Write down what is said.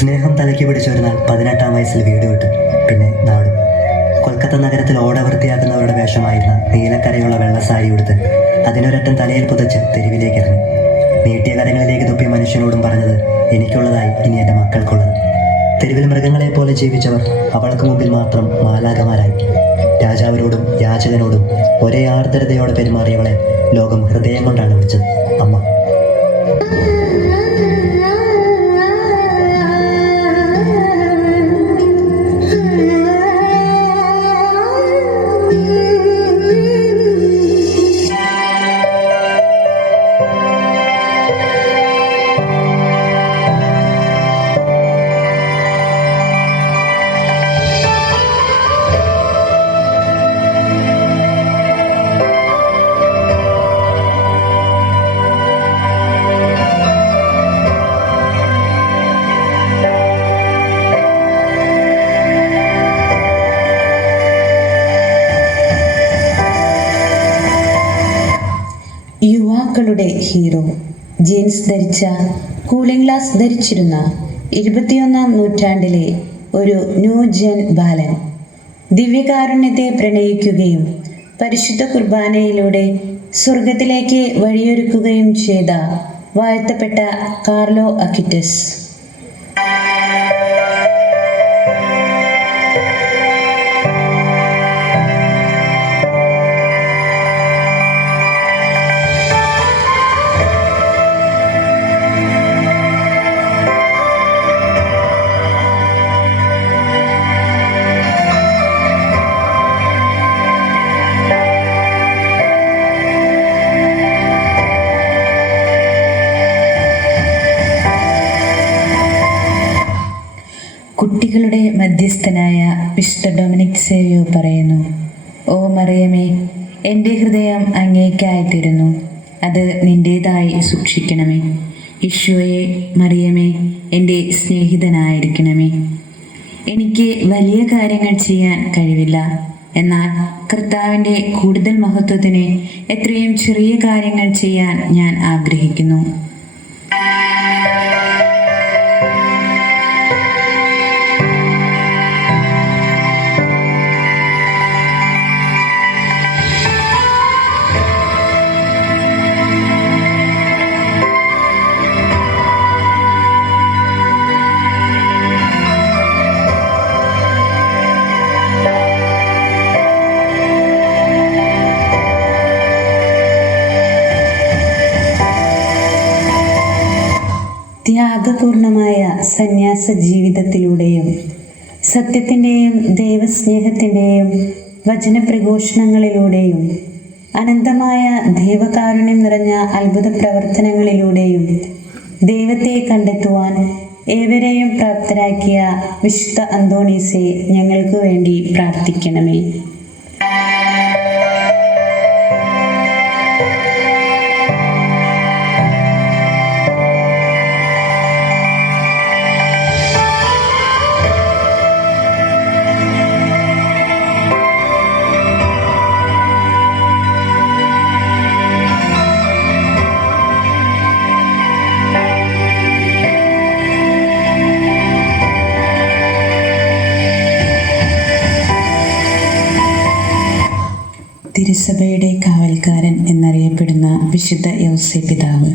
സ്നേഹം തലയ്ക്ക് പിടിച്ചൊരു നാൾ 18-ാം വയസ്സിൽ വീട് വിട്ടു. പിന്നെ നാടും. കൊൽക്കത്ത നഗരത്തിൽ ഓട വൃത്തിയാക്കുന്നവരുടെ വേഷമായിരുന്ന നീലക്കരയുള്ള വെള്ളസാരി ഉടുത്ത് അതിനൊരറ്റം തലയിൽ പുതച്ച് തെരുവിലേക്ക് ഇറങ്ങി. നീട്ടിയ കരങ്ങളിലേക്ക് തുപ്പിയ മനുഷ്യനോടും പറഞ്ഞത്, എനിക്കുള്ളതായി ഇനി എൻ്റെ മക്കൾക്കുള്ളത്. തെരുവിൽ മൃഗങ്ങളെ പോലെ ജീവിച്ചവർ അവൾക്ക് മുമ്പിൽ മാത്രം മാലാഖമാരായി. രാജാവിനോടും യാചകനോടും ഒരേ ആർദ്രതയോടെ പെരുമാറിയവളെ ലോകം ഹൃദയം കൊണ്ടാണ് വിളിച്ചത് അമ്മ. യുവാക്കളുടെ ഹീറോ, ജീൻസ് ധരിച്ച, കൂളിംഗ് ഗ്ലാസ് ധരിച്ചിരുന്ന 21-ാം നൂറ്റാണ്ടിലെ ഒരു ന്യൂ ജെൻ ബാലൻ. ദിവ്യകാരുണ്യത്തെ പ്രണയിക്കുകയും പരിശുദ്ധ കുർബാനയിലൂടെ സ്വർഗത്തിലേക്ക് വഴിയൊരുക്കുകയും ചെയ്ത വാഴ്ത്തപ്പെട്ട കാർലോ അക്വിറ്റസ്. കുട്ടികളുടെ മധ്യസ്ഥനായ വിശുദ്ധ ഡൊമിനിക് സേവിയോ പറയുന്നു, ഓ മറിയമേ, എൻ്റെ ഹൃദയം അങ്ങേയ്ക്കായിത്തീരുന്നു, അത് നിൻ്റേതായി സൂക്ഷിക്കണമേ. ഈശോയെ, മറിയമേ, എൻ്റെ സ്നേഹിതനായിരിക്കണമേ. എനിക്ക് വലിയ കാര്യങ്ങൾ ചെയ്യാൻ കഴിവില്ല, എന്നാൽ കർത്താവിൻ്റെ കൂടുതൽ മഹത്വത്തിന് എത്രയും ചെറിയ കാര്യങ്ങൾ ചെയ്യാൻ ഞാൻ ആഗ്രഹിക്കുന്നു. ത്യാഗപൂർണമായ സന്യാസ ജീവിതത്തിലൂടെയും സത്യത്തിൻ്റെയും ദൈവസ്നേഹത്തിൻ്റെയും വചനപ്രഘോഷണങ്ങളിലൂടെയും അനന്തമായ ദൈവകാരുണ്യം നിറഞ്ഞ അത്ഭുത പ്രവർത്തനങ്ങളിലൂടെയും ദൈവത്തെ കണ്ടെത്തുവാൻ ഏവരെയും പ്രാപ്തരാക്കിയ വിശുദ്ധ അന്തോണീസെ, ഞങ്ങൾക്ക് വേണ്ടി പ്രാർത്ഥിക്കണമേ. തിരുസഭയുടെ കാവൽക്കാരൻ എന്നറിയപ്പെടുന്ന വിശുദ്ധ യൗസേ പിതാവ്